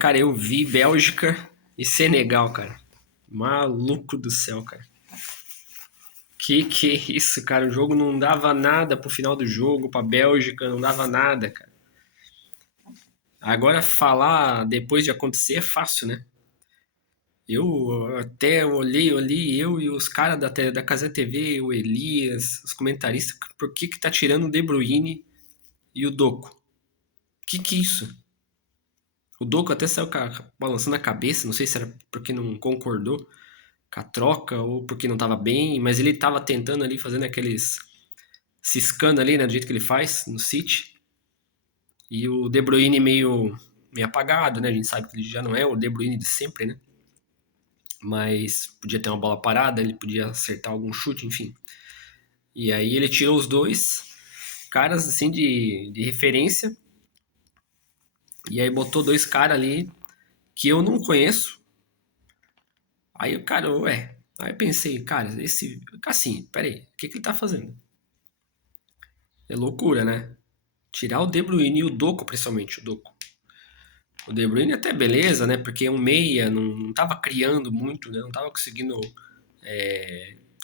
Cara, eu vi Bélgica e Senegal, cara. Maluco do céu, cara. Que é isso, cara? O jogo não dava nada pro final do jogo, pra Bélgica, não dava nada, cara. Agora falar depois de acontecer é fácil, né? Eu até olhei, eu e os caras da Casa TV, o Elias, os comentaristas, por que tá tirando o De Bruyne e o Doku? Que é isso? O Doku até saiu balançando a cabeça, não sei se era porque não concordou com a troca ou porque não tava bem, mas ele tava tentando ali, fazendo aqueles ciscando ali, né, do jeito que ele faz no City. E o De Bruyne meio apagado, né? A gente sabe que ele já não é o De Bruyne de sempre, né? Mas podia ter uma bola parada, ele podia acertar algum chute, enfim. E aí ele tirou os dois caras assim de referência e aí botou dois caras ali que eu não conheço. Aí o cara, ué. Aí eu pensei, cara, esse. Assim, peraí, o que ele tá fazendo? É loucura, né? Tirar o De Bruyne e o Doku, principalmente o Doku. O De Bruyne até beleza, né? Porque é um meia, não tava criando muito, né? Não tava conseguindo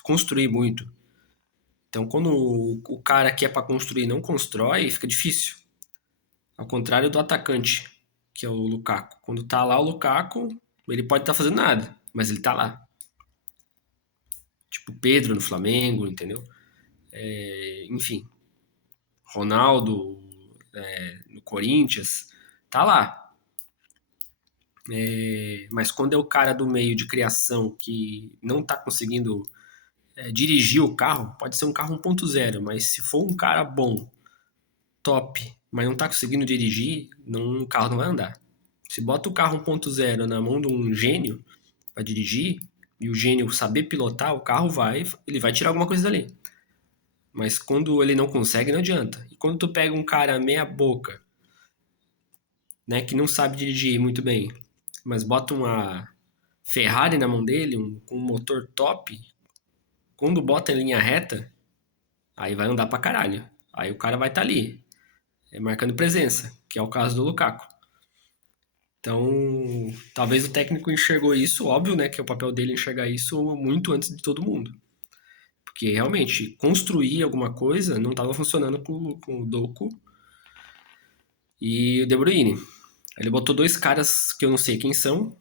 construir muito. Então, quando o cara que é pra construir não constrói, fica difícil. Ao contrário do atacante, que é o Lukaku. Quando tá lá o Lukaku, ele pode estar fazendo nada, mas ele tá lá. Tipo Pedro no Flamengo, entendeu? Enfim, Ronaldo no Corinthians, tá lá. Mas quando é o cara do meio de criação que não tá conseguindo dirigir o carro, pode ser um carro 1.0, mas se for um cara bom, top, mas não tá conseguindo dirigir, não, o carro não vai andar. Se bota o carro 1.0 na mão de um gênio para dirigir, e o gênio saber pilotar, o carro ele vai tirar alguma coisa dali. Mas quando ele não consegue, não adianta. E quando tu pega um cara meia boca, né, que não sabe dirigir muito bem, mas bota uma Ferrari na mão dele, com um motor top, quando bota em linha reta, aí vai andar pra caralho. Aí o cara vai estar ali, marcando presença, que é o caso do Lukaku. Então, talvez o técnico enxergou isso, óbvio, né, que é o papel dele enxergar isso muito antes de todo mundo. Porque realmente, construir alguma coisa não estava funcionando com o Doku e o De Bruyne. Ele botou dois caras que eu não sei quem são,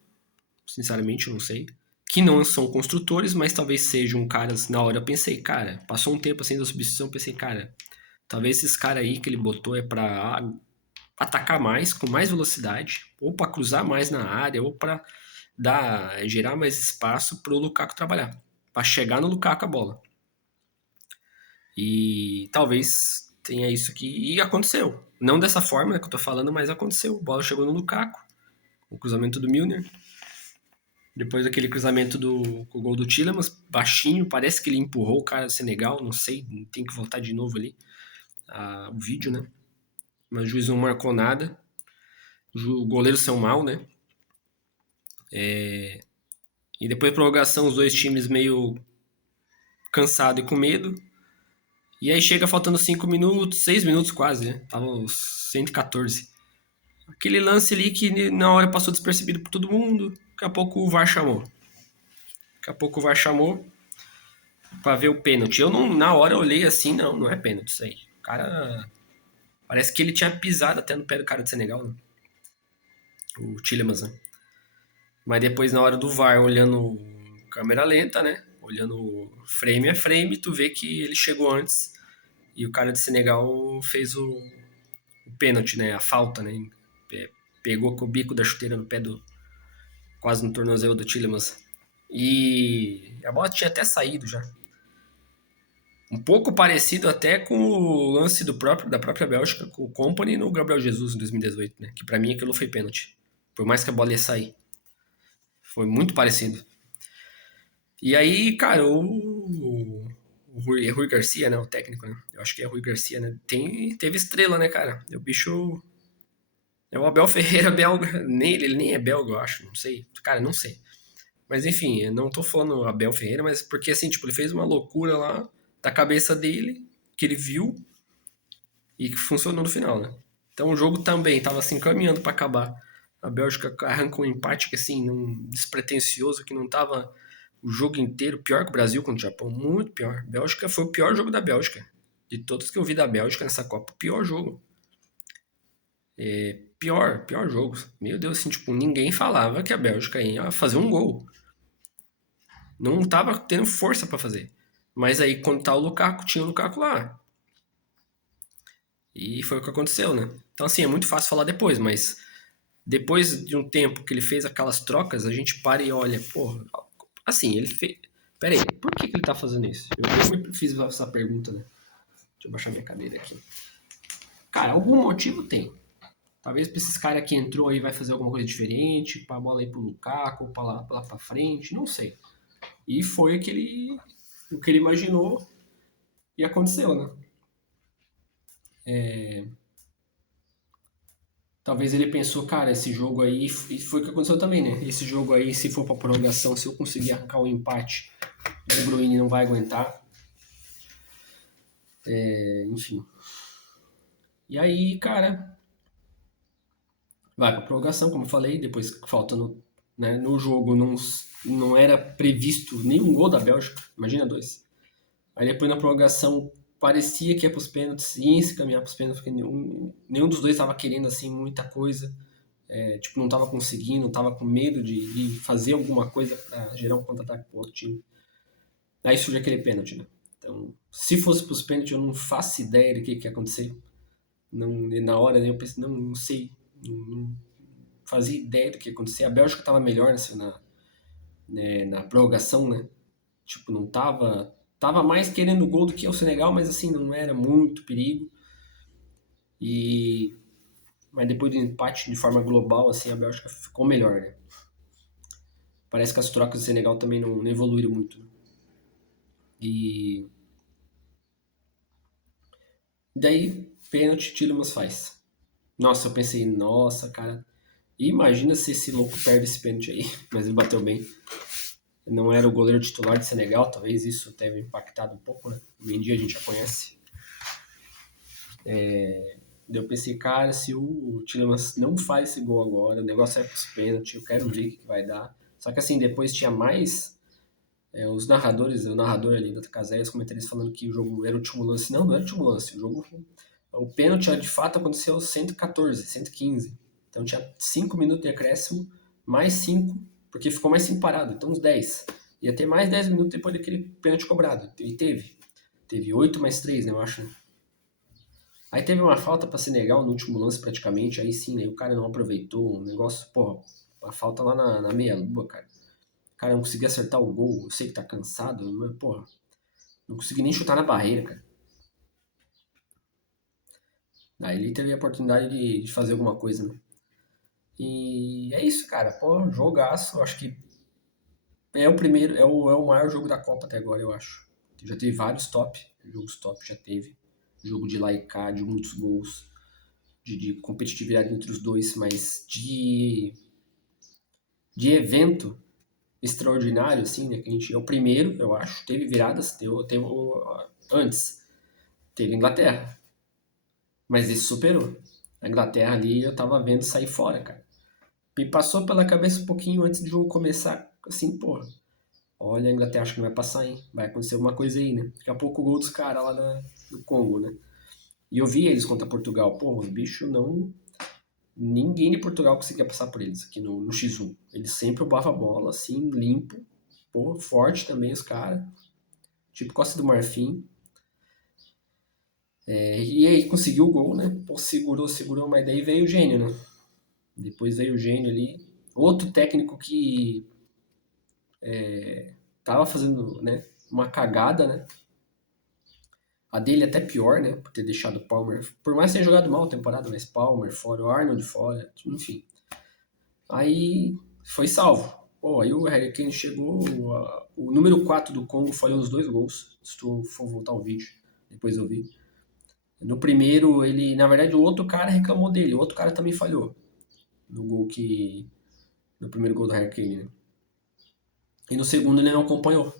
sinceramente eu não sei, que não são construtores, mas talvez sejam caras. Na hora eu pensei, cara, passou um tempo assim da substituição, pensei, cara, talvez esses caras aí que ele botou é pra atacar mais, com mais velocidade, ou pra cruzar mais na área, ou pra gerar mais espaço pro Lukaku trabalhar, pra chegar no Lukaku a bola. E talvez tenha isso aqui. E aconteceu. Não dessa forma que eu tô falando, mas aconteceu. A bola chegou no Lukaku, o cruzamento do Milner. Depois daquele cruzamento com o gol do Tielemans, baixinho, parece que ele empurrou o cara do Senegal, não sei, tem que voltar de novo ali o vídeo, né? Mas o juiz não marcou nada. O goleiro saiu mal, né? E depois da prorrogação, os dois times meio cansado e com medo. E aí chega faltando 5 minutos, 6 minutos quase, né? Tava os 114. Aquele lance ali que na hora passou despercebido por todo mundo. Daqui a pouco o VAR chamou. Daqui a pouco o VAR chamou pra ver o pênalti. Eu não, na hora eu olhei assim, não é pênalti isso aí. O cara. Parece que ele tinha pisado até no pé do cara de Senegal, né? O Tillemans, né? Mas depois, na hora do VAR, olhando câmera lenta, né? Olhando frame a frame, tu vê que ele chegou antes e o cara de Senegal fez o pênalti, né? A falta, né? Pegou com o bico da chuteira no pé quase no tornozelo do Tillemans. E a bola tinha até saído já. Um pouco parecido até com o lance da própria Bélgica com o Company no Gabriel Jesus em 2018, né? Que pra mim aquilo foi pênalti. Por mais que a bola ia sair. Foi muito parecido. E aí, cara, o Rui Garcia, né? O técnico, né? Eu acho que é Rui Garcia, né? Teve estrela, né, cara? O bicho. É o Abel Ferreira belga. Ele nem é belga, eu acho. Não sei. Cara, não sei. Mas enfim, eu não tô falando Abel Ferreira, mas porque assim, tipo, ele fez uma loucura lá da cabeça dele, que ele viu e que funcionou no final, né? Então o jogo também tava assim caminhando pra acabar A Bélgica arrancou um empate que, assim, despretensioso, que não tava o jogo inteiro. Pior que o Brasil contra o Japão, muito pior. A Bélgica foi o pior jogo da Bélgica. De todos que eu vi da Bélgica nessa Copa, o pior jogo. Pior jogo. Meu Deus, assim, tipo, ninguém falava que a Bélgica ia fazer um gol. Não tava tendo força pra fazer. Mas aí, quando tá o Lukaku, tinha o Lukaku lá. E foi o que aconteceu, né? Então, assim, é muito fácil falar depois, mas depois de um tempo que ele fez aquelas trocas, a gente para e olha, porra, assim, ele fez. Pera aí, por que ele tá fazendo isso? Eu me fiz essa pergunta, né? Deixa eu baixar minha cadeira aqui. Cara, algum motivo tem. Talvez pra esses caras que entrou aí vai fazer alguma coisa diferente, pra bola ir pro Lukaku, lá pra frente, não sei. E foi o que ele imaginou e aconteceu, né? Talvez ele pensou, cara, esse jogo aí, e foi o que aconteceu também, né? Esse jogo aí, se for pra prorrogação, se eu conseguir arrancar o empate, o De Bruyne não vai aguentar. Enfim. E aí, cara, vai pra prorrogação, como eu falei, depois faltando, né, no jogo não era previsto nenhum gol da Bélgica, imagina dois. Aí depois na prorrogação parecia que ia pros pênaltis, ia se caminhar pros pênaltis, porque nenhum dos dois estava querendo assim muita coisa. Tipo, não estava conseguindo, estava com medo de fazer alguma coisa para gerar um contra-ataque pro outro time. Aí surge aquele pênalti, né? Então, se fosse pros pênaltis, eu não faço ideia do que ia acontecer. Não, na hora, né, eu pensei, não sei, não fazia ideia do que ia acontecer. A Bélgica estava melhor assim, na prorrogação, né? Tipo, não tava. Tava mais querendo o gol do que o Senegal, mas assim, não era muito perigo. E. Mas depois do empate de forma global, assim, a Bélgica ficou melhor, né? Parece que as trocas do Senegal também não evoluíram muito. E daí, pênalti, Tielemans faz. Nossa, eu pensei, nossa, cara. Imagina se esse louco perde esse pênalti aí. Mas ele bateu bem. Não era o goleiro titular de Senegal, talvez isso tenha impactado um pouco, né? O Mendy a gente já conhece. Daí eu pensei, cara, se o Tielemans não faz esse gol agora, o negócio é pros pênaltis, eu quero ver o que vai dar. Só que assim, depois tinha mais os narradores, o narrador ali da Casé, os comentaristas falando que o jogo era o último lance. Não, não era o último lance. O pênalti de fato aconteceu aos 114, 115. Então tinha 5 minutos de acréscimo, mais 5, porque ficou mais 5 parado, então uns 10. Ia ter mais 10 minutos depois daquele pênalti cobrado. E teve. Teve 8 mais 3, né, eu acho. Aí teve uma falta para Senegal no último lance praticamente, aí sim, né, o cara não aproveitou, um negócio, porra, a falta lá na meia-lua, cara. O cara não conseguia acertar o gol, eu sei que tá cansado, mas, porra, não consegui nem chutar na barreira, cara. Aí ele teve a oportunidade de fazer alguma coisa, né? E é isso, cara. Pô, jogaço. Acho que é o primeiro, é o maior jogo da Copa até agora, eu acho. Já teve vários top, jogos top já teve. Jogo de lá e cá, de muitos gols, de competitividade entre os dois, mas de evento extraordinário, assim, né? Que a gente é o primeiro, eu acho. Teve viradas, teve antes. Teve Inglaterra. Mas esse superou. A Inglaterra ali eu tava vendo sair fora, cara. Me passou pela cabeça um pouquinho antes do jogo começar, assim, porra. Olha, a Inglaterra acho que não vai passar, hein? Vai acontecer alguma coisa aí, né? Daqui a pouco o gol dos caras lá do Congo, né? E eu vi eles contra Portugal. Pô, os bichos não. Ninguém de Portugal conseguia passar por eles aqui no X1. Eles sempre roubavam a bola, assim, limpo. Pô, forte também os caras. Tipo Costa do Marfim. E aí conseguiu o gol, né? Pô, segurou, mas daí veio o gênio, né? Depois veio o gênio ali. Outro técnico que tava fazendo, né, uma cagada, né? A dele até pior, né? Por ter deixado o Palmer. Por mais que tenha jogado mal a temporada, mas Palmer fora, o Arnold fora, enfim. Aí foi salvo. Pô, aí o Harry Kane chegou. O número 4 do Congo falhou os dois gols. Se tu for voltar ao vídeo, depois eu vi. No primeiro, ele. Na verdade, o outro cara reclamou dele. O outro cara também falhou. No gol que. No primeiro gol do Harry Kane, né? E no segundo ele não acompanhou.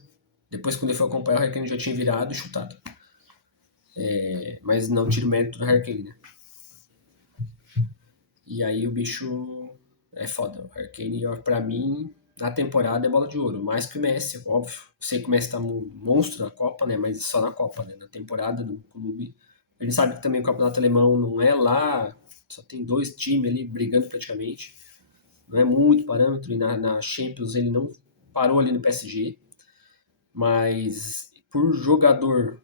Depois, quando ele foi acompanhar, o Harry Kane já tinha virado e chutado. Mas não tira o mérito do Harry Kane, né? E aí o bicho É foda. O Harry Kane, ó, pra mim, na temporada é bola de ouro. Mais que o Messi, óbvio. Sei que o Messi tá um monstro na Copa, né? Mas só na Copa, né? Na temporada do clube. A gente sabe que também o campeonato alemão não é lá. Só tem dois times ali brigando praticamente. Não é muito parâmetro. E na Champions ele não parou ali no PSG. Mas por jogador,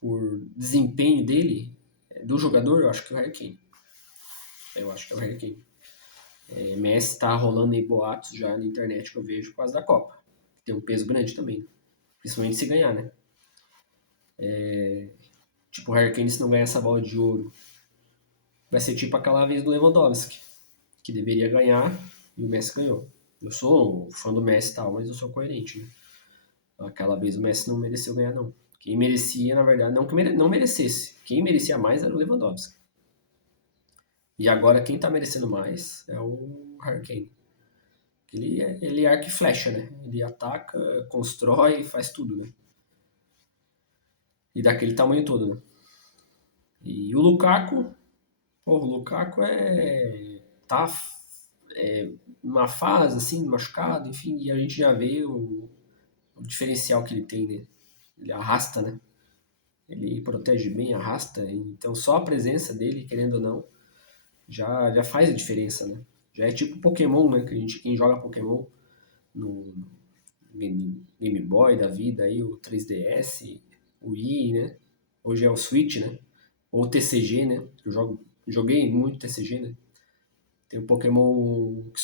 por desempenho dele, do jogador, eu acho que é o Harry Kane. Eu acho que é o Harry Kane. Messi tá rolando aí boatos já na internet que eu vejo por causa da Copa. Tem um peso grande também. Principalmente se ganhar, né? Tipo, o Harry Kane, se não ganhar essa bola de ouro, vai ser tipo aquela vez do Lewandowski, que deveria ganhar e o Messi ganhou. Eu sou fã do Messi e tal, mas eu sou coerente, né? Aquela vez o Messi não mereceu ganhar, não. Quem merecia, na verdade, não que não merecesse. Quem merecia mais era o Lewandowski. E agora quem tá merecendo mais é o Harry Kane. Ele é arco e flecha, né? Ele ataca, constrói, faz tudo, né? E daquele tamanho todo, né? E o Lukaku, pô, o Lukaku tá numa fase assim, machucado, enfim, e a gente já vê o diferencial que ele tem, né? Ele arrasta, né? Ele protege bem, arrasta, então só a presença dele, querendo ou não, já faz a diferença, né? Já é tipo Pokémon, né? Que a gente, quem joga Pokémon no Game Boy da vida, aí, o 3DS, o Wii, né? Hoje é o Switch, né? Ou o TCG, né? Joguei muito TCG, né? Tem um Pokémon que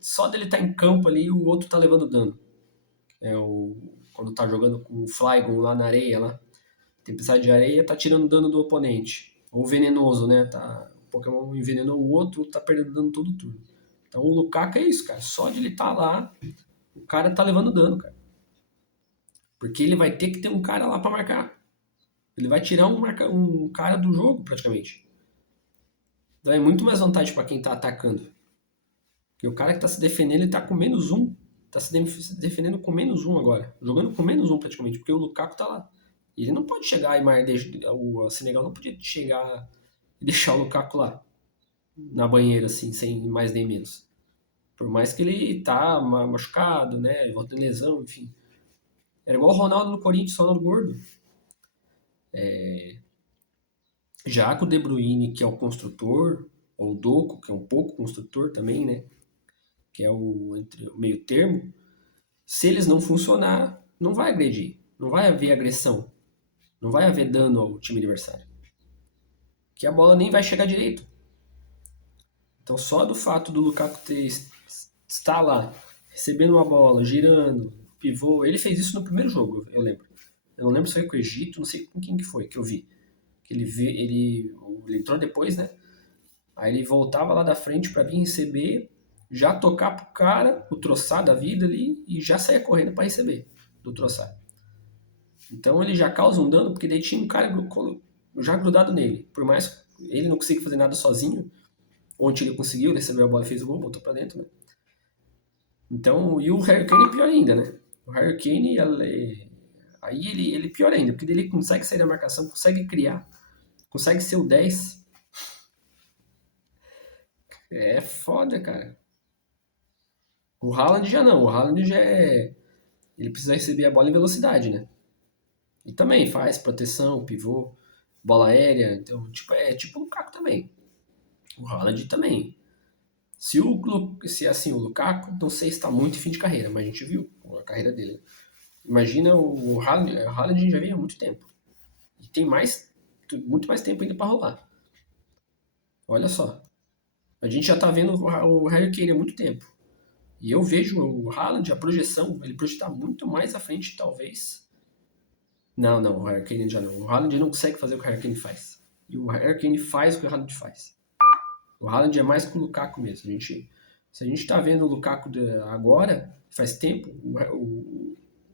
só dele tá em campo ali, o outro tá levando dano. É o quando tá jogando com o Flygon lá na areia, lá. Tempestade de areia tá tirando dano do oponente. Ou venenoso, né? O Pokémon envenenou o outro, tá perdendo dano todo turno. Então o Lukaku é isso, cara. Só de ele tá lá, o cara tá levando dano, cara. Porque ele vai ter que ter um cara lá pra marcar. Ele vai tirar um cara do jogo, praticamente. Então é muito mais vantagem pra quem tá atacando. Porque o cara que tá se defendendo, ele tá com menos um. Tá se defendendo com menos um agora. Jogando com menos um, praticamente. Porque o Lukaku tá lá. E ele não pode chegar e o Senegal não podia chegar e deixar o Lukaku lá. Na banheira, assim, sem mais nem menos. Por mais que ele tá machucado, né? Volta de lesão, enfim. Era igual o Ronaldo no Corinthians, só no gordo. Já com o De Bruyne, que é o construtor, ou o Doku, que é um pouco construtor também, né? Que é entre o meio termo. Se eles não funcionar, não vai agredir. Não vai haver agressão. Não vai haver dano ao time adversário. Que a bola nem vai chegar direito. Então só do fato do Lukaku estar lá, recebendo uma bola, girando, pivô, ele fez isso no primeiro jogo, eu lembro. Eu não lembro se foi com o Egito, não sei com quem que foi que eu vi. Que ele entrou depois, né? Aí ele voltava lá da frente para vir receber, já tocar pro cara, o troçar da vida ali, e já saia correndo para receber do troçar. Então ele já causa um dano, porque daí tinha um cara já grudado nele. Por mais que ele não consiga fazer nada sozinho, ontem ele conseguiu, ele recebeu a bola e fez o gol, botou pra dentro, né? Então, e o Harry Kane é pior ainda, né? O Harry Kane, aí ele pior ainda, porque ele consegue sair da marcação, consegue criar, consegue ser o 10. É foda, cara. O Haaland já não, o Haaland já é. Ele precisa receber a bola em velocidade, né? E também faz proteção, pivô, bola aérea, então, tipo, é tipo o Lukaku também. O Haaland também. Se assim, o Lukaku, não sei se está muito em fim de carreira, mas a gente viu a carreira dele. Imagina o Haaland já vem há muito tempo. E tem muito mais tempo ainda para rolar. Olha só. A gente já tá vendo o Harry Kane há muito tempo. E eu vejo o Haaland, a projeção, ele projetar muito mais à frente, talvez. Não, não, o Harry Kane já não. O Haaland não consegue fazer o que o Harry Kane faz. E o Harry Kane faz o que o Haaland faz. O Haaland é mais que o Lukaku mesmo. Se a gente tá vendo o Lukaku agora, faz tempo,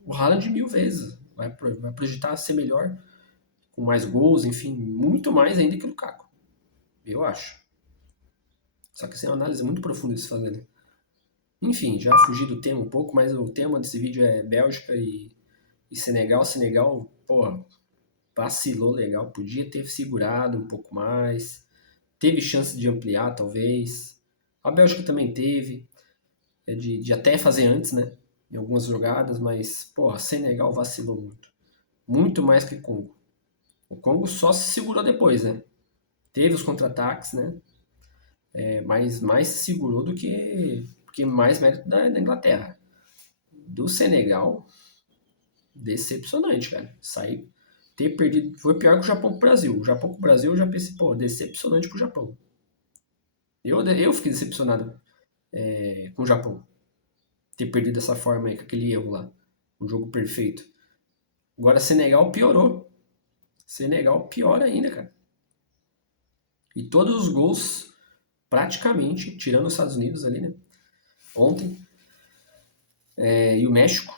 o Haaland 1000 vezes. Vai projetar ser melhor, com mais gols, enfim, muito mais ainda que o Lukaku. Eu acho. Só que essa é uma análise muito profunda de se fazer, né? Enfim, já fugi do tema um pouco, mas o tema desse vídeo é Bélgica e Senegal. Senegal, porra, vacilou legal. Podia ter segurado um pouco mais. Teve chance de ampliar, talvez. A Bélgica também teve, de até fazer antes, né? Em algumas jogadas, mas, porra, Senegal vacilou muito. Muito mais que Congo. O Congo só se segurou depois, né? Teve os contra-ataques, né? Mas mais se segurou do que mais mérito da Inglaterra. Do Senegal, decepcionante, cara. Sair, ter perdido. Foi pior que o Japão pro Brasil. O Japão pro Brasil eu já pensei, pô, decepcionante pro Japão. Eu fiquei decepcionado com o Japão. Ter perdido dessa forma aí, com aquele erro lá. Um jogo perfeito. Agora Senegal piorou. Senegal pior ainda, cara. E todos os gols, praticamente, tirando os Estados Unidos ali, né? Ontem. E o México.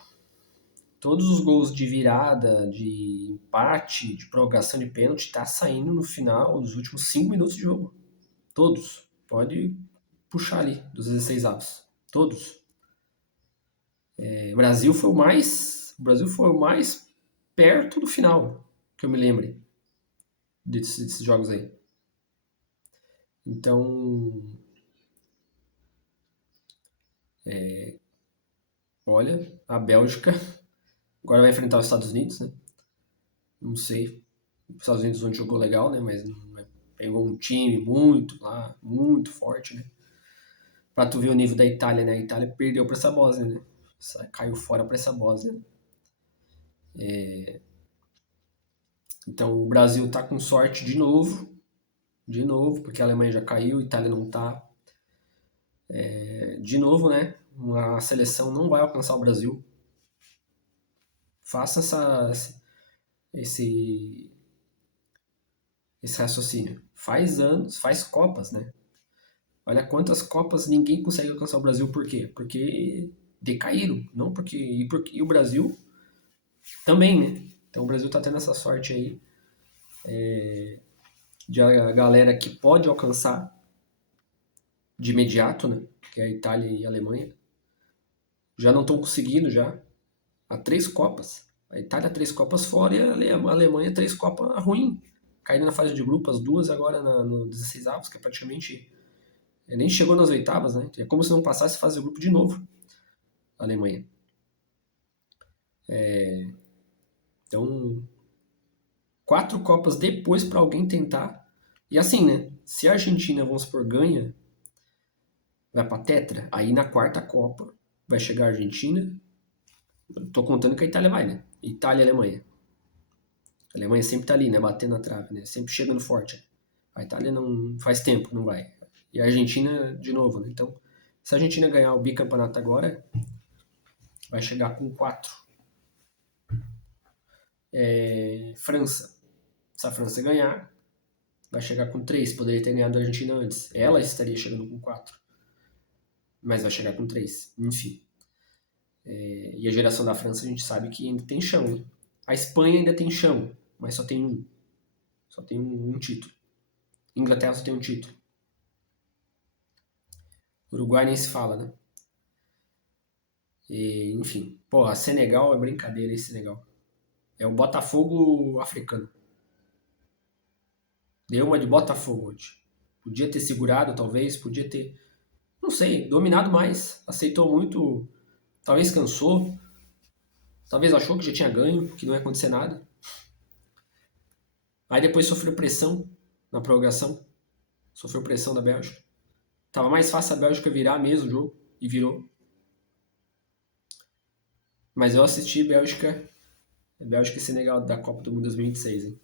Todos os gols de virada, de empate, de prorrogação de pênalti, tá saindo no final dos últimos 5 minutos de jogo. Todos. Pode puxar ali, dos 16 avos. Todos. O Brasil foi o mais perto do final, que eu me lembre desses jogos aí. Então, olha, a Bélgica agora vai enfrentar os Estados Unidos, né? Não sei. Os Estados Unidos onde jogou legal, né? Mas pegou um time muito lá, muito forte, né? Pra tu ver o nível da Itália, né? A Itália perdeu pra essa Bósnia, né? Caiu fora pra essa Bósnia. Então o Brasil tá com sorte de novo, porque a Alemanha já caiu, a Itália não tá. De novo, né? A seleção não vai alcançar o Brasil. Faça esse, esse raciocínio. Faz anos, faz Copas, né? Olha quantas Copas ninguém consegue alcançar o Brasil, por quê? Porque decaíram, não porque. E o Brasil também, né? Então o Brasil tá tendo essa sorte aí de a galera que pode alcançar de imediato, né? Que é a Itália e a Alemanha. Já não estão conseguindo já. Há 3 Copas. A Itália 3 Copas fora e a Alemanha 3 Copas ruim. Caindo na fase de grupo, as duas agora no 16 avos, que é praticamente. Nem chegou nas oitavas, né? É como se não passasse fase de grupo de novo. A Alemanha. Então, 4 Copas depois para alguém tentar. E assim, né? Se a Argentina, vamos supor, ganha, vai pra Tetra, aí na quarta Copa vai chegar a Argentina. Tô contando que a Itália vai, né? Itália e Alemanha. A Alemanha sempre tá ali, né? Batendo na trave, né? Sempre chegando forte. A Itália não faz tempo que não vai. E a Argentina, de novo, né? Então, se a Argentina ganhar o bicampeonato agora, vai chegar com 4. França. Se a França ganhar, vai chegar com 3. Poderia ter ganhado a Argentina antes. Ela estaria chegando com 4. Mas vai chegar com 3. Enfim. E a geração da França a gente sabe que ainda tem chão. Hein? A Espanha ainda tem chão, mas só tem um. Só tem um título. Inglaterra só tem um título. Uruguai nem se fala, né? Enfim. Porra, Senegal é brincadeira, esse Senegal. É o Botafogo africano. Deu uma de Botafogo hoje. Podia ter segurado, talvez. Podia ter, não sei, dominado mais. Aceitou muito. Talvez cansou. Talvez achou que já tinha ganho, que não ia acontecer nada. Aí depois sofreu pressão na prorrogação. Sofreu pressão da Bélgica. Tava mais fácil a Bélgica virar mesmo o jogo. E virou. Mas eu assisti Bélgica e Senegal da Copa do Mundo 2026, hein?